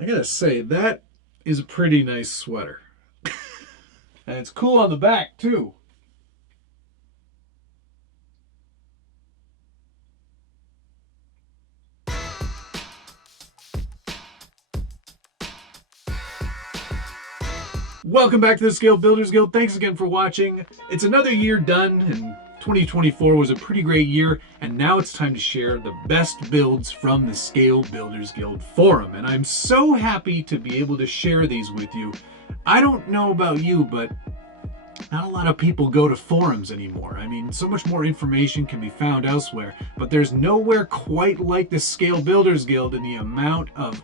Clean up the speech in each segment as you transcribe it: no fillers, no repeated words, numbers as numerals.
I gotta say, that is a pretty nice sweater. And it's cool on the back, too. Welcome back to the Scale Builders Guild. Thanks again for watching. It's another year done, and 2024 was a pretty great year, and now it's time to share the best builds from the Scale Builders Guild forum, and I'm so happy to be able to share these with you. I don't know about you, but not a lot of people go to forums anymore. I mean, so much more information can be found elsewhere, but there's nowhere quite like the Scale Builders Guild in the amount of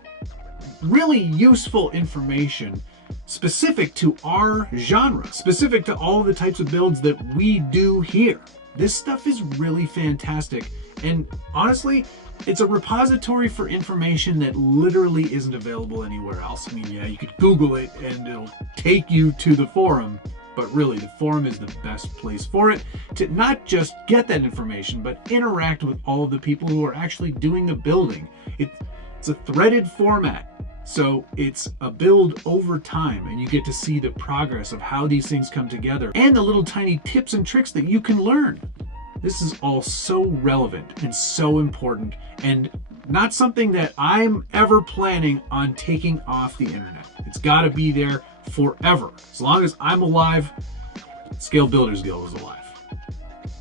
really useful information specific to our genre, specific to all the types of builds that we do here. This stuff is really fantastic, and honestly, it's a repository for information that literally isn't available anywhere else. I mean, yeah, you could Google it and it'll take you to the forum, but really the forum is the best place for it, to not just get that information, but interact with all of the people who are actually doing the building. It's a threaded format. So it's a build over time, and you get to see the progress of how these things come together and the little tiny tips and tricks that you can learn. This is all so relevant and so important, and not something that I'm ever planning on taking off the internet. It's got to be there forever. As long as I'm alive, Scale Builders Guild is alive.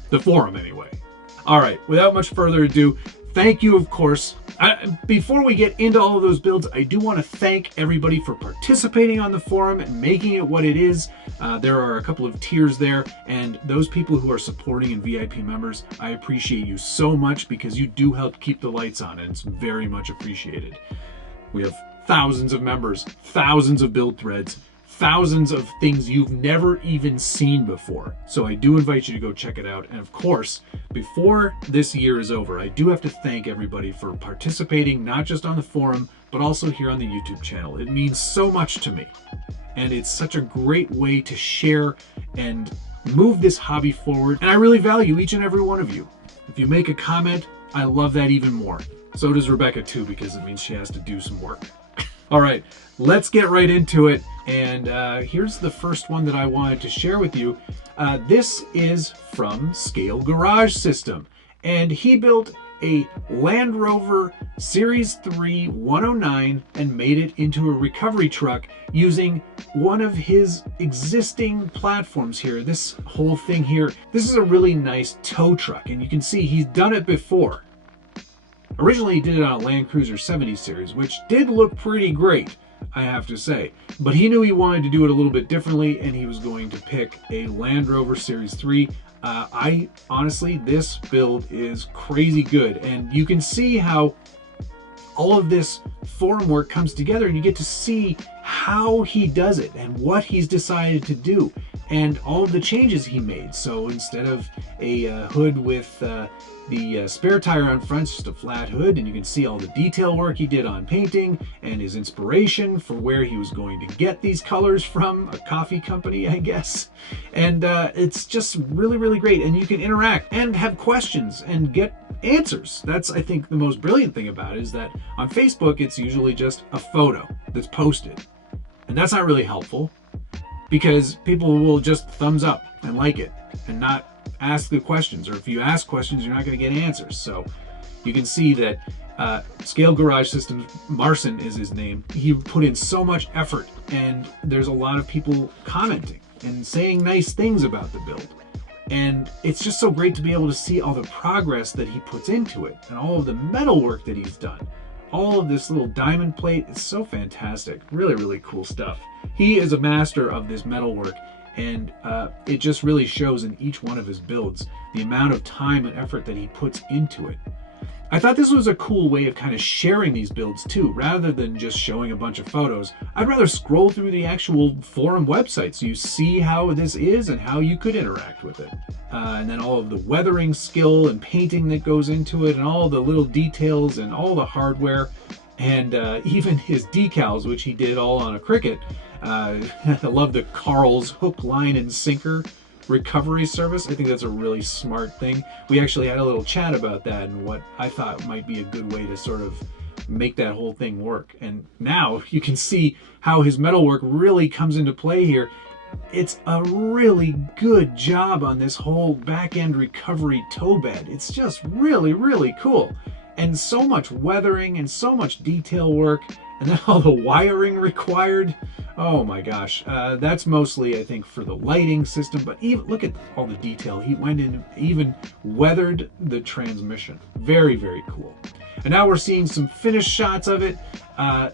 The forum, anyway. All right, without much further ado, thank you, of course. Before we get into all of those builds, I do want to thank everybody for participating on the forum and making it what it is. There are a couple of tiers there, and those people who are supporting and VIP members, I appreciate you so much because you do help keep the lights on, and it's very much appreciated. We have thousands of members, thousands of build threads, thousands of things you've never even seen before. So I do invite you to go check it out. And of course, before this year is over, I do have to thank everybody for participating, not just on the forum, but also here on the YouTube channel. It means so much to me. And it's such a great way to share and move this hobby forward. And I really value each and every one of you. If you make a comment, I love that even more. So does Rebecca too, because it means she has to do some work. All right, let's get right into it. And here's the first one that I wanted to share with you. This is from Scale Garage System, and he built a Land Rover Series 3 109 and made it into a recovery truck using one of his existing platforms here. This whole thing here, this is a really nice tow truck, and you can see he's done it before. Originally, he did it on a Land Cruiser 70 series, which did look pretty great, I have to say. But he knew he wanted to do it a little bit differently, and he was going to pick a Land Rover Series 3. Honestly, this build is crazy good, and you can see how all of this forum work comes together, and you get to see how he does it and what he's decided to do and all of the changes he made. So instead of a hood with the spare tire on front, it's just a flat hood, and you can see all the detail work he did on painting and his inspiration for where he was going to get these colors from, a coffee company, I guess. And it's just really, really great, and you can interact and have questions and get answers. That's, I think, the most brilliant thing about it, is that on Facebook it's usually just a photo that's posted, and that's not really helpful because people will just thumbs up and like it and not ask the questions, or if you ask questions, you're not going to get answers. So you can see that Scale Garage Systems, Marcin is his name, he put in so much effort, and there's a lot of people commenting and saying nice things about the build. And it's just so great to be able to see all the progress that he puts into it and all of the metal work that he's done. All of this little diamond plate is so fantastic. Really, really cool stuff. He is a master of this metal work, and it just really shows in each one of his builds the amount of time and effort that he puts into it. I thought this was a cool way of kind of sharing these builds too. Rather than just showing a bunch of photos, I'd rather scroll through the actual forum website so you see how this is and how you could interact with it. And then all of the weathering skill and painting that goes into it, and all the little details and all the hardware, and even his decals, which he did all on a Cricut. I love the Carl's hook, line, and sinker recovery service. I think that's a really smart thing. We actually had a little chat about that and what I thought might be a good way to sort of make that whole thing work. And now you can see how his metalwork really comes into play here. It's a really good job on this whole back end recovery toe bed. It's just really, really cool. And so much weathering and so much detail work, and then all the wiring required. Oh my gosh. That's mostly, I think, for the lighting system, but even look at all the detail. He went in, even weathered the transmission. Very, very cool. And now we're seeing some finished shots of it.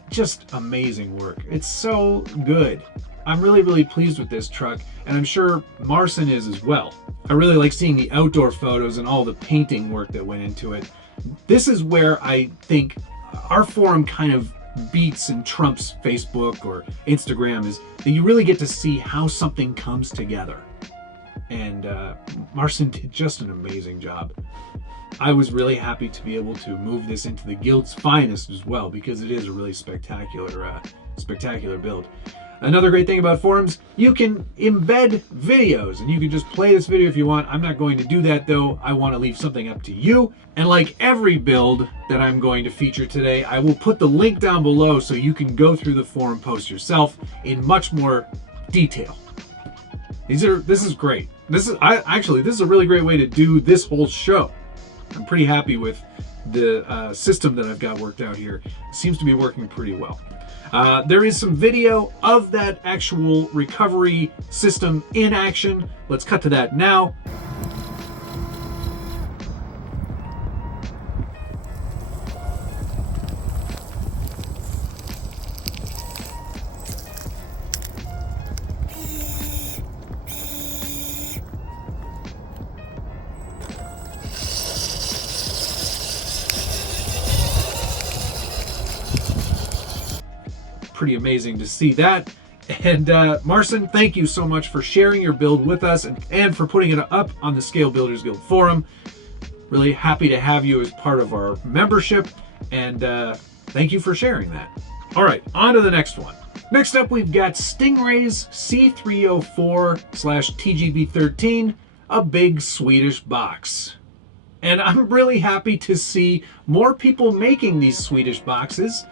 Just amazing work. It's so good. I'm really, really pleased with this truck, and I'm sure Marcin is as well. I really like seeing the outdoor photos and all the painting work that went into it. This is where I think our forum kind of beats and trumps Facebook or Instagram, is that you really get to see how something comes together. And Marcin did just an amazing job. I was really happy to be able to move this into the Guild's finest as well, because it is a really spectacular build. Another great thing about forums, you can embed videos, and you can just play this video if you want. I'm not going to do that though. I want to leave something up to you. And like every build that I'm going to feature today, I will put the link down below so you can go through the forum post yourself in much more detail. This is great. This is a really great way to do this whole show. I'm pretty happy with the system that I've got worked out here. It seems to be working pretty well. There is some video of that actual recovery system in action. Let's cut to that now. Pretty amazing to see that. And Marcin, thank you so much for sharing your build with us and for putting it up on the Scale Builders Guild forum. Really happy to have you as part of our membership, and thank you for sharing that. All right, on to the next one. Next up, we've got Stingray's C304/TGB13, a big Swedish box. And I'm really happy to see more people making these Swedish boxes.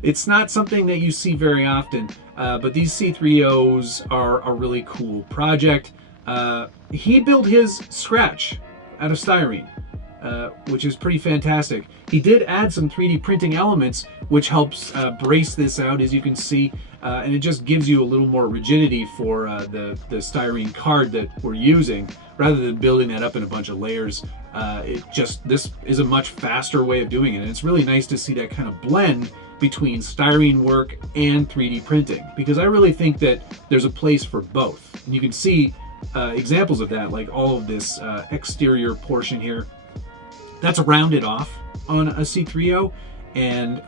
It's not something that you see very often, but these C3Os are a really cool project. He built his scratch out of styrene, which is pretty fantastic. He did add some 3D printing elements, which helps brace this out, as you can see, and it just gives you a little more rigidity for the styrene card that we're using. Rather than building that up in a bunch of layers, this is a much faster way of doing it. And it's really nice to see that kind of blend between styrene work and 3D printing, because I really think that there's a place for both. And you can see examples of that, like all of this exterior portion here. That's rounded off on a C3O, and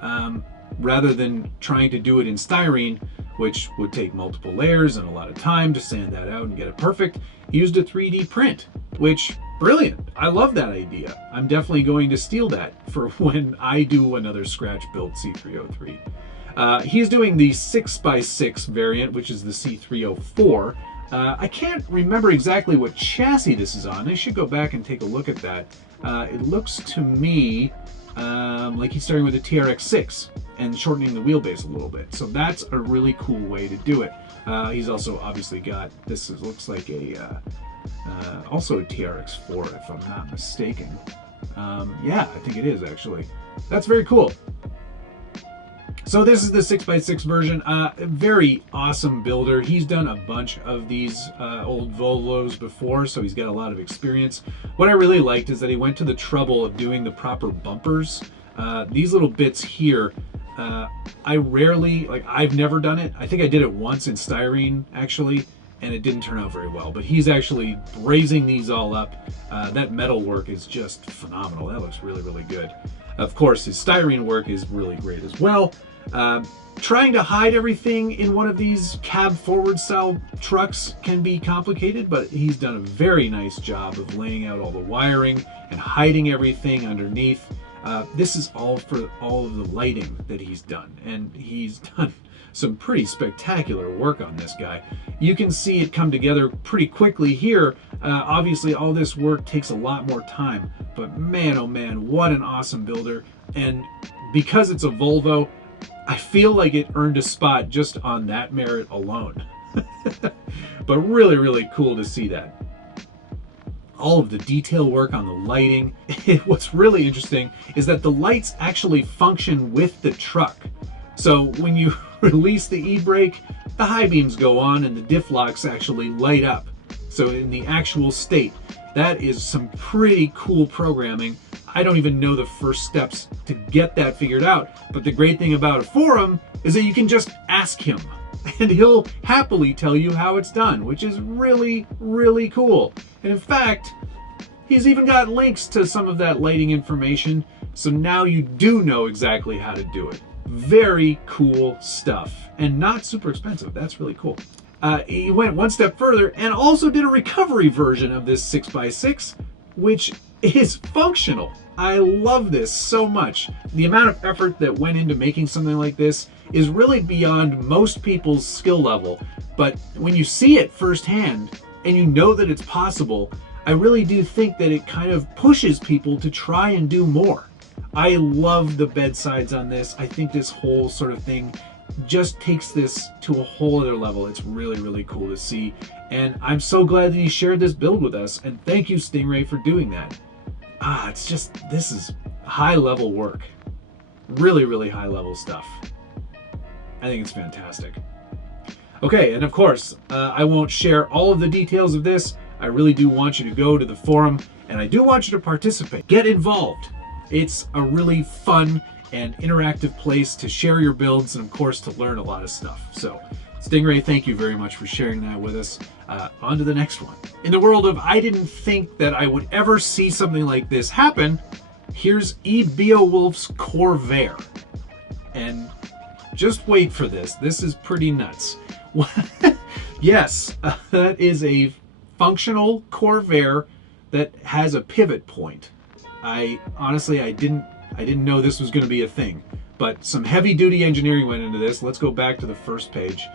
rather than trying to do it in styrene, which would take multiple layers and a lot of time to sand that out and get it perfect, used a 3D print, which, brilliant. I love that idea. I'm definitely going to steal that for when I do another scratch build C303. He's doing the 6x6 variant, which is the C304. I can't remember exactly what chassis this is on. I should go back and take a look at that. It looks to me like he's starting with a TRX6 and shortening the wheelbase a little bit. So that's a really cool way to do it. He's also obviously got, looks like also a TRX4 if I'm not mistaken. Yeah, I think it is actually. That's very cool. So this is the 6x6 version. Very awesome builder. He's done a bunch of these old Volvos before, so he's got a lot of experience. What I really liked is that he went to the trouble of doing the proper bumpers. These little bits here, I've never done it. I think I did it once in styrene actually, and it didn't turn out very well, but he's actually brazing these all up. That metal work is just phenomenal. That looks really, really good. Of course, his styrene work is really great as well. Trying to hide everything in one of these cab forward style trucks can be complicated, but he's done a very nice job of laying out all the wiring and hiding everything underneath. This is all for all of the lighting that he's done, and he's done some pretty spectacular work on this guy. You can see it come together pretty quickly here. Obviously all this work takes a lot more time, but man, oh man, what an awesome builder. And because it's a Volvo, I feel like it earned a spot just on that merit alone. But really, really cool to see that. All of the detail work on the lighting. What's really interesting is that the lights actually function with the truck. So when you release the e-brake, the high beams go on and the diff locks actually light up. So in the actual state, that is some pretty cool programming. I don't even know the first steps to get that figured out. But the great thing about a forum is that you can just ask him and he'll happily tell you how it's done, which is really, really cool. And in fact, he's even got links to some of that lighting information. So now you do know exactly how to do it. Very cool stuff and not super expensive. That's really cool. He went one step further and also did a recovery version of this 6x6, which is functional. I love this so much. The amount of effort that went into making something like this is really beyond most people's skill level. But when you see it firsthand and you know that it's possible, I really do think that it kind of pushes people to try and do more. I love the bedsides on this. I think this whole sort of thing just takes this to a whole other level. It's really, really cool to see. And I'm so glad that he shared this build with us. And thank you, Stingray, for doing that. It's just, this is high level work. Really, really high level stuff. I think it's fantastic. Okay, and of course, I won't share all of the details of this. I really do want you to go to the forum, and I do want you to participate. Get involved. It's a really fun and interactive place to share your builds and of course to learn a lot of stuff. So Stingray, thank you very much for sharing that with us. On to the next one. In the world of I didn't think that I would ever see something like this happen, here's E. Beowulf's Corvair. And just wait for this. This is pretty nuts. Yes, that is a functional Corvair that has a pivot point. Honestly, I didn't know this was going to be a thing, but some heavy duty engineering went into this. Let's go back to the first page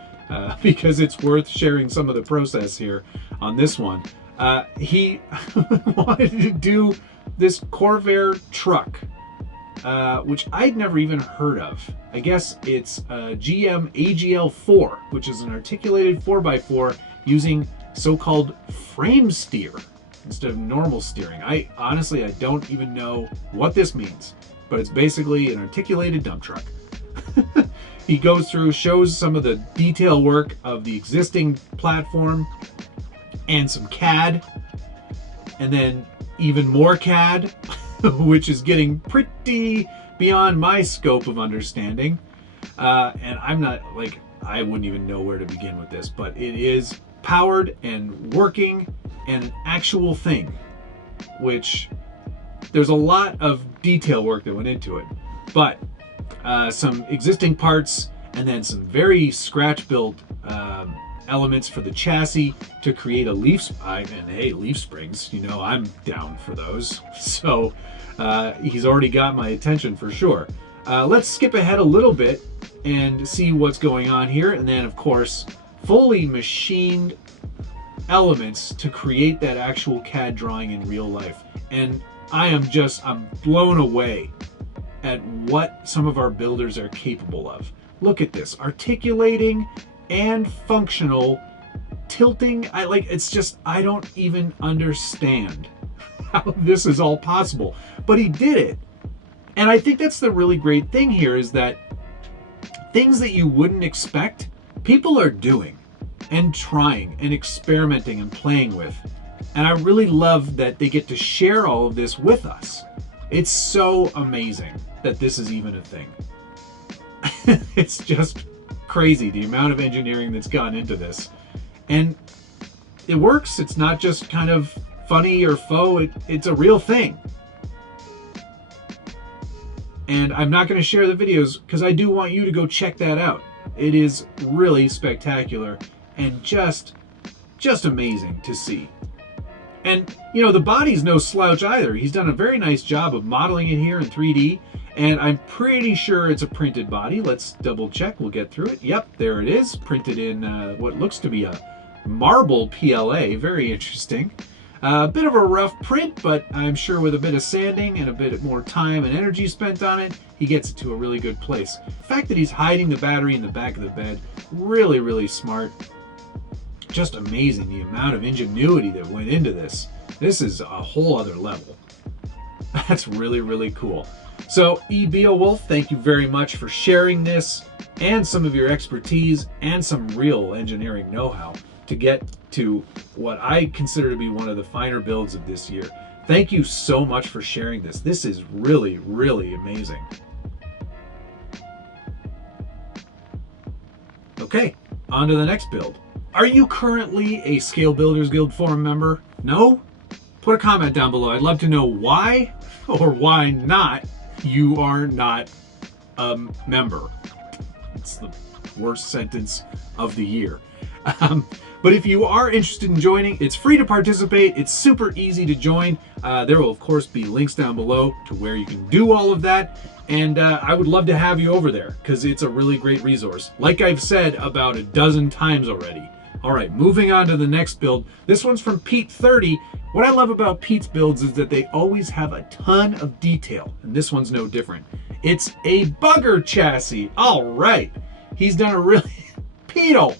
because it's worth sharing some of the process here on this one. He wanted to do this Corvair Truck, which I'd never even heard of. I guess it's GM AGL4, which is an articulated 4x4 using so-called frame steer instead of normal steering. Honestly, I don't even know what this means, but it's basically an articulated dump truck. He goes through, shows some of the detail work of the existing platform and some CAD, and then even more CAD, which is getting pretty beyond my scope of understanding. And I'm not, like, I wouldn't even know where to begin with this, but it is powered and working and an actual thing, which there's a lot of detail work that went into it, but some existing parts and then some very scratch built elements for the chassis to create a leaf. And hey, leaf springs, you know, I'm down for those. So he's already got my attention for sure. Let's skip ahead a little bit and see what's going on here. And then of course, fully machined elements to create that actual CAD drawing in real life. And I'm blown away at what some of our builders are capable of. Look at this, articulating and functional tilting. It's just, I don't even understand how this is all possible, but he did it. And I think that's the really great thing here, is that things that you wouldn't expect, people are doing and trying and experimenting and playing with. And I really love that they get to share all of this with us. It's so amazing that this is even a thing. It's just crazy, the amount of engineering that's gone into this. And it works. It's not just kind of funny or faux. It's a real thing. And I'm not going to share the videos because I do want you to go check that out. It is really spectacular and just amazing to see. And, you know, the body's no slouch either. He's done a very nice job of modeling it here in 3D, and I'm pretty sure it's a printed body. Let's double check. We'll get through it. Yep, there it is, printed in what looks to be a marble PLA. Very interesting. A bit of a rough print, but I'm sure with a bit of sanding and a bit more time and energy spent on it, he gets it to a really good place. The fact that he's hiding the battery in the back of the bed, really, really smart. Just amazing the amount of ingenuity that went into this. This is a whole other level. That's really, really cool. So, Beowulf, thank you very much for sharing this and some of your expertise and some real engineering know-how to get to what I consider to be one of the finer builds of this year. Thank you so much for sharing this. This is really, really amazing. Okay, on to the next build. Are you currently a Scale Builders Guild forum member? No? Put a comment down below. I'd love to know why or why not you are not a member. It's the worst sentence of the year. But if you are interested in joining, it's free to participate. It's super easy to join. There will, of course, be links down below to where you can do all of that. And I would love to have you over there because it's a really great resource. Like I've said about a dozen times already. All right, moving on to the next build. This one's from Pete30. What I love about Pete's builds is that they always have a ton of detail, and this one's no different. It's a bugger chassis. All right, he's done a really... Peto!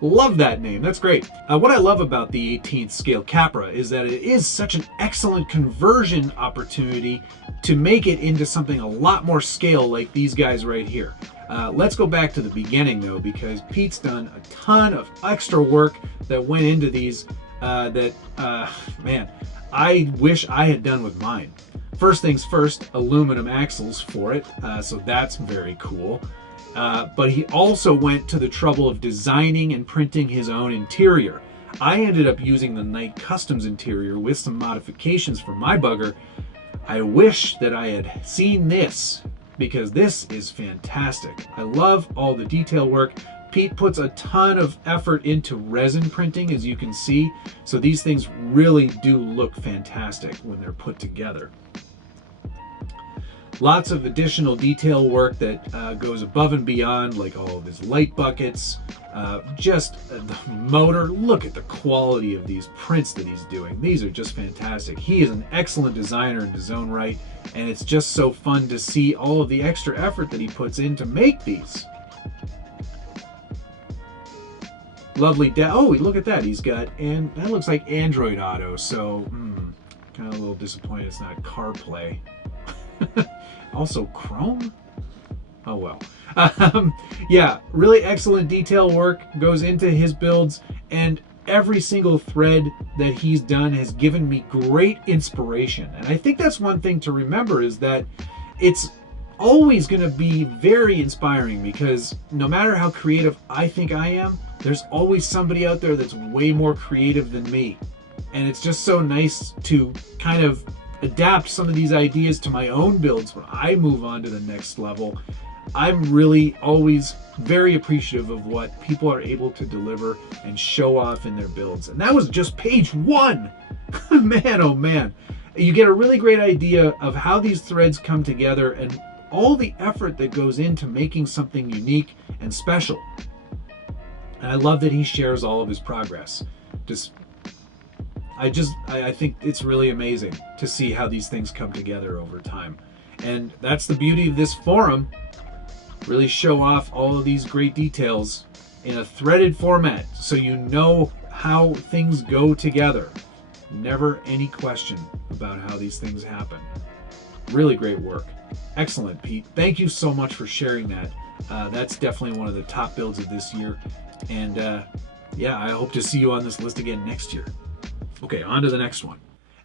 Love that name. That's great. What I love about the 18th scale Capra is that it is such an excellent conversion opportunity to make it into something a lot more scale like these guys right here. Let's go back to the beginning though, because Pete's done a ton of extra work that went into these man, I wish I had done with mine. First things first, aluminum axles for it, so that's very cool. But he also went to the trouble of designing and printing his own interior. I ended up using the Knight Customs interior with some modifications for my bugger. I wish that I had seen this because this is fantastic. I love all the detail work. Pete puts a ton of effort into resin printing, as you can see. So these things really do look fantastic when they're put together. Lots of additional detail work that goes above and beyond, like all of his light buckets, just the motor. Look at the quality of these prints that he's doing. These are just fantastic. He is an excellent designer in his own right, and it's just so fun to see all of the extra effort that he puts in to make these. Lovely. Oh, look at that. He's got, and that looks like Android Auto, so kind of a little disappointed it's not CarPlay. Also chrome? Oh well. Yeah, really excellent detail work goes into his builds, and every single thread that he's done has given me great inspiration. And I think that's one thing to remember, is that it's always going to be very inspiring, because no matter how creative I think I am, there's always somebody out there that's way more creative than me. And it's just so nice to kind of adapt some of these ideas to my own builds when I move on to the next level. I'm really always very appreciative of what people are able to deliver and show off in their builds. And that was just page 1. Man, oh man. You get a really great idea of how these threads come together and all the effort that goes into making something unique and special. And I love that he shares all of his progress. I think it's really amazing to see how these things come together over time. And that's the beauty of this forum. Really show off all of these great details in a threaded format, so you know how things go together. Never any question about how these things happen. Really great work. Excellent, Pete. Thank you so much for sharing that. That's definitely one of the top builds of this year. And yeah, I hope to see you on this list again next year. Okay, on to the next one.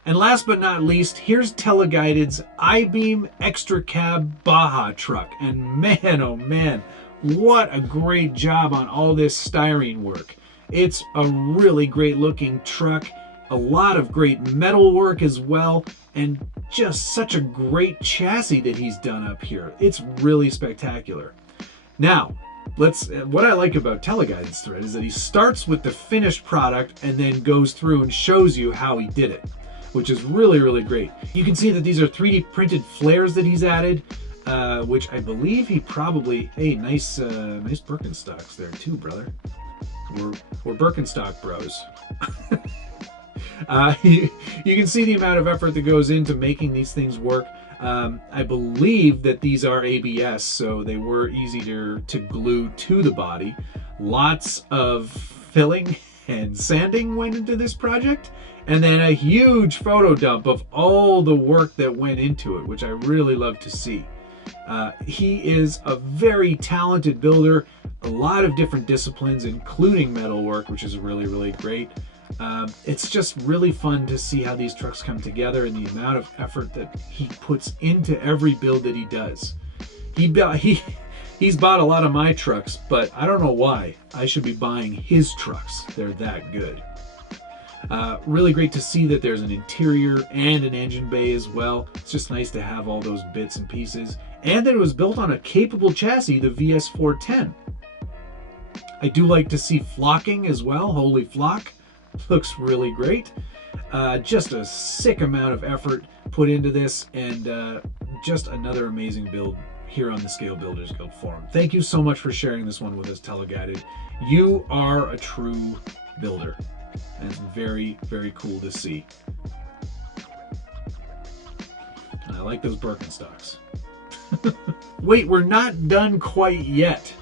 And last but not least, here's Teleguided's I-Beam Extra Cab Baja Truck. And man, oh man, what a great job on all this styrene work. It's a really great looking truck, a lot of great metal work as well, and just such a great chassis that he's done up here. It's really spectacular. Now, What I like about Teleguide's thread is that he starts with the finished product and then goes through and shows you how he did it, which is really, really great. You can see that these are 3D printed flares that he's added, which I believe he probably, hey, nice Birkenstocks there too, brother. We're Birkenstock bros. You can see the amount of effort that goes into making these things work. I believe that these are ABS, so they were easier to glue to the body. Lots of filling and sanding went into this project, and then a huge photo dump of all the work that went into it, which I really love to see. He is a very talented builder, a lot of different disciplines, including metalwork, which is really, really great. It's just really fun to see how these trucks come together and the amount of effort that he puts into every build that he does. He's bought a lot of my trucks, but I don't know why. I should be buying his trucks. They're that good. Really great to see that there's an interior and an engine bay as well. It's just nice to have all those bits and pieces. And that it was built on a capable chassis, the VS410. I do like to see flocking as well. Holy flock. Looks really great. Just a sick amount of effort put into this, and just another amazing build here on the Scale Builders Guild forum. Thank you so much for sharing this one with us, Teleguided. You are a true builder, and it's very, very cool to see. I like those Birkenstocks. Wait, we're not done quite yet.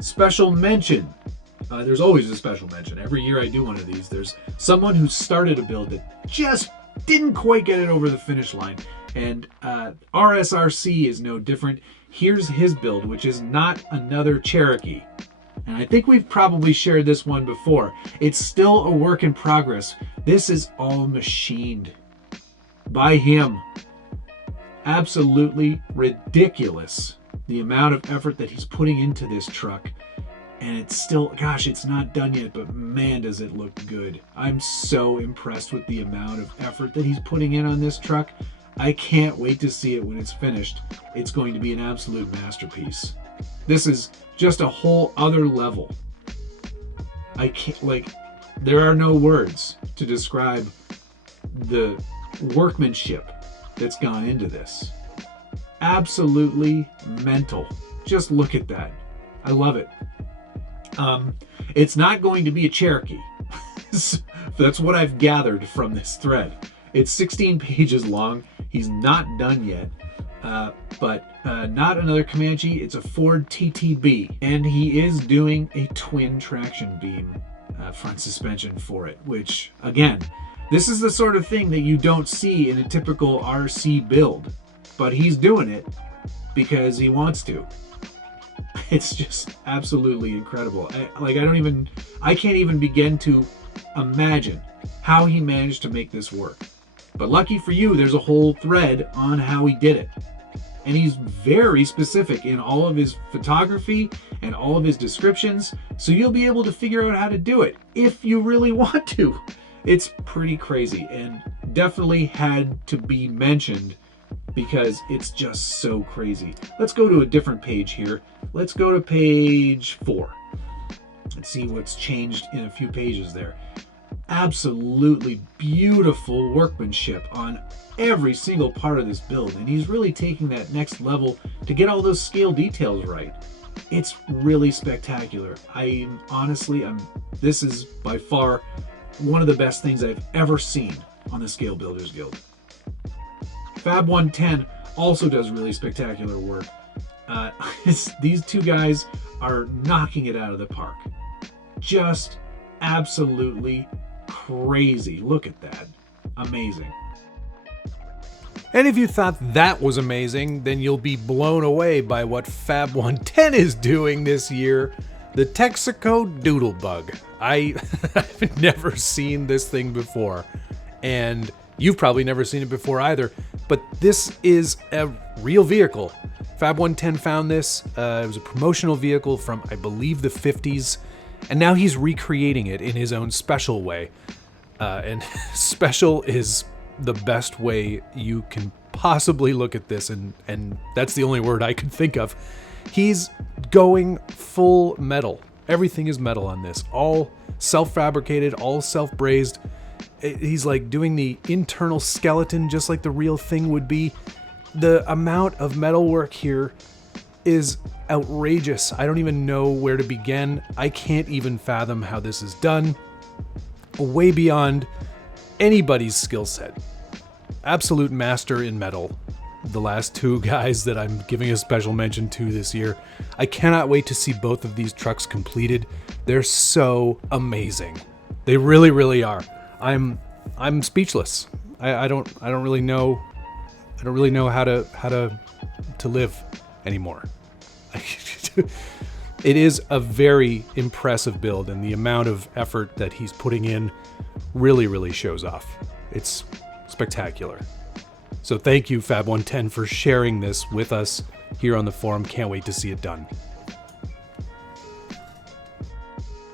Special mention. There's always a special mention. Every year I do one of these, there's someone who started a build that just didn't quite get it over the finish line. And RSRC is no different. Here's his build, which is not Another Cherokee. And I think we've probably shared this one before. It's still a work in progress. This is all machined by him. Absolutely ridiculous, the amount of effort that he's putting into this truck. And it's still, gosh, it's not done yet, but man, does it look good. I'm so impressed with the amount of effort that he's putting in on this truck. I can't wait to see it when it's finished. It's going to be an absolute masterpiece. This is just a whole other level. I can't, there are no words to describe the workmanship that's gone into this. Absolutely mental. Just look at that. I love it. It's not going to be a Cherokee. That's what I've gathered from this thread. It's 16 pages long. He's not done yet, but not another Comanche. It's a Ford TTB, and he is doing a twin traction beam front suspension for it, which, again, this is the sort of thing that you don't see in a typical RC build, but he's doing it because he wants to. It's just absolutely incredible. I can't even begin to imagine how he managed to make this work. But lucky for you, there's a whole thread on how he did it. And he's very specific in all of his photography and all of his descriptions, so you'll be able to figure out how to do it if you really want to. It's pretty crazy and definitely had to be mentioned because it's just so crazy. Let's go to a different page here. Let's go to page 4 and see what's changed in a few pages there. Absolutely beautiful workmanship on every single part of this build, and he's really taking that next level to get all those scale details right. It's really spectacular. This is by far one of the best things I've ever seen on the Scale Builders Guild. Fab 110 also does really spectacular work. These two guys are knocking it out of the park. Just absolutely crazy. Look at that. Amazing. And if you thought that was amazing, then you'll be blown away by what Fab 110 is doing this year. The Texaco Doodle Bug. I've never seen this thing before, and you've probably never seen it before either, but this is a real vehicle. Fab 110 found this. It was a promotional vehicle from, I believe, the 50s, and now he's recreating it in his own special way. And special is the best way you can possibly look at this, and that's the only word I could think of. He's going full metal. Everything is metal on this. All self-fabricated, all self-brazed. He's like doing the internal skeleton just like the real thing would be. The amount of metal work here is outrageous. I don't even know where to begin. I can't even fathom how this is done. Way beyond anybody's skill set. Absolute master in metal. The last two guys that I'm giving a special mention to this year. I cannot wait to see both of these trucks completed. They're so amazing. They really, really are. I'm speechless. I don't really know how to live anymore. It is a very impressive build, and the amount of effort that he's putting in really, really shows off. It's spectacular. So thank you, Fab110, for sharing this with us here on the forum. Can't wait to see it done.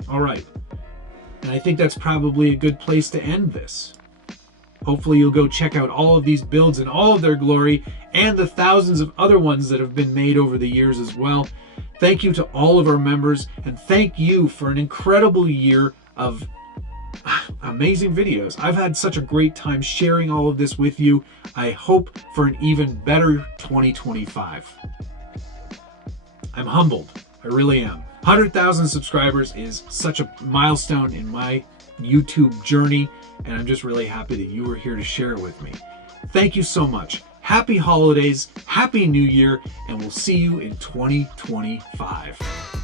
All right. And I think that's probably a good place to end this. Hopefully you'll go check out all of these builds in all of their glory and the thousands of other ones that have been made over the years as well. Thank you to all of our members, and thank you for an incredible year of amazing videos. I've had such a great time sharing all of this with you. I hope for an even better 2025. I'm humbled. I really am. 100,000 subscribers is such a milestone in my YouTube journey, and I'm just really happy that you were here to share it with me. Thank you so much. Happy holidays, happy new year, and we'll see you in 2025.